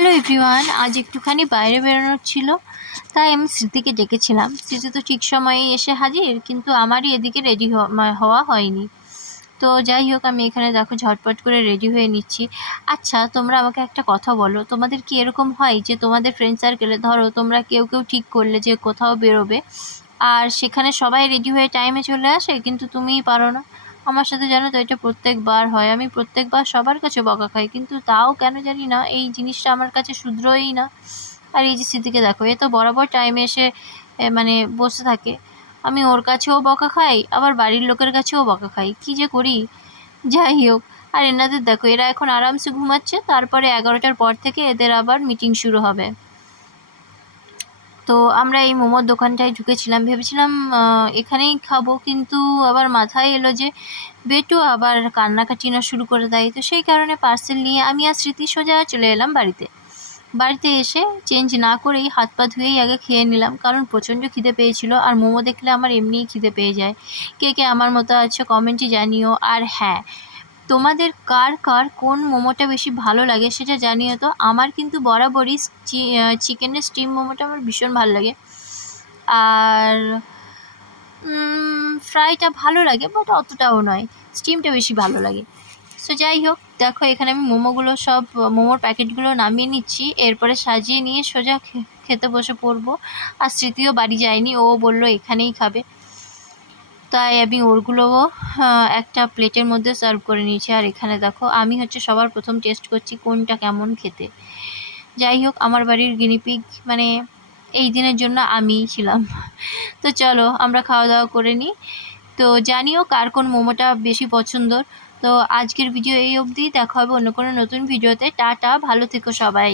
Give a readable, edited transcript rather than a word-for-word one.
Hello everyone, আজ একটুখানি বাইরে বেরোনোর ছিল, তাই আমি স্মৃতিকে ডেকেছিলাম। স্মৃতি তো ঠিক সময়ে এসে হাজির, কিন্তু আমারই এদিকে রেডি হওয়া হয়নি। তো যাই হোক, আমি এখানে দেখো ঝটপট করে রেডি হয়ে নিচ্ছি। আচ্ছা, তোমরা আমাকে একটা কথা বলো, তোমাদের কি এরকম হয় যে তোমাদের ফ্রেন্ড সার্কেলে ধরো তোমরা কেউ কেউ ঠিক করলে যে কোথাও বেরোবে, আর সেখানে সবাই রেডি হয়ে টাইমে চলে আসে কিন্তু তুমিই পারো না? আমার সাথে জানো তো এটা প্রত্যেকবার হয়। আমি প্রত্যেকবার সবার কাছে বকা খাই, কিন্তু তাও কেন জানি না এই জিনিসটা আমার কাছে শুধরোই না। আর এই যে স্মৃতিকে দেখো, এ তো বরাবর টাইমে এসে মানে বসে থাকে। আমি ওর কাছেও বকা খাই, আবার বাড়ির লোকের কাছেও বকা খাই, কী যে করি। যাই হোক, আর এনাদের দেখো, এরা এখন আরামসে ঘুমাচ্ছে, তারপরে 11টার পর থেকে এদের আবার মিটিং শুরু হবে। তো আমরা এই মোমোর দোকানটায় ঢুকেছিলাম, ভেবেছিলাম এখানেই খাবো, কিন্তু আবার মাথায় এলো যে বেটু আবার কান্নাকাটি না শুরু করে দেয়। তো সেই কারণে পার্সেল নিয়ে আমি আর স্মৃতি সোজা চলে এলাম বাড়িতে। বাড়িতে এসে চেঞ্জ না করেই হাত পা ধুয়েই আগে খেয়ে নিলাম, কারণ প্রচণ্ড খিদে পেয়েছিল। আর মোমো দেখলে আমার এমনিই খিদে পেয়ে যায়। কে কে আমার মতো আছে কমেন্টে জানিও। আর হ্যাঁ, তোমাদের কার কার কোন মোমোটা বেশি ভালো লাগে সেটা জানিও তো। আমার কিন্তু বরাবরই চিকেনের স্টিম মোমোটা আমার ভীষণ ভালো লাগে। আর ফ্রাইটা ভালো লাগে, বাট অতটাও নয়, স্টিমটা বেশি ভালো লাগে। সো যাই হোক, দেখো এখানে আমি মোমোগুলো সব মোমোর প্যাকেটগুলো নামিয়ে নিচ্ছি, এরপরে সাজিয়ে নিয়ে সোজা খেতে বসে পড়বো। আর স্মৃতিও বাড়ি যায়নি, ও বলল এখানেই খাবে, তাই আমি ওরগুলোও একটা প্লেটের মধ্যে সার্ভ করে নিয়েছি। আর এখানে দেখো, আমি হচ্ছে সবার প্রথম টেস্ট করছি কোনটা কেমন খেতে। যাই হোক, আমার বাড়ির গিনিপিগ মানে এই দিনের জন্য আমিই ছিলাম। তো চলো আমরা খাওয়া দাওয়া করে নিই। তো জানিও কার কোন মোমোটা বেশি পছন্দর। তো আজকের ভিডিও এই অবধি, দেখা হবে অন্য কোনো নতুন ভিডিওতে। টাটা, ভালো থেকো সবাই।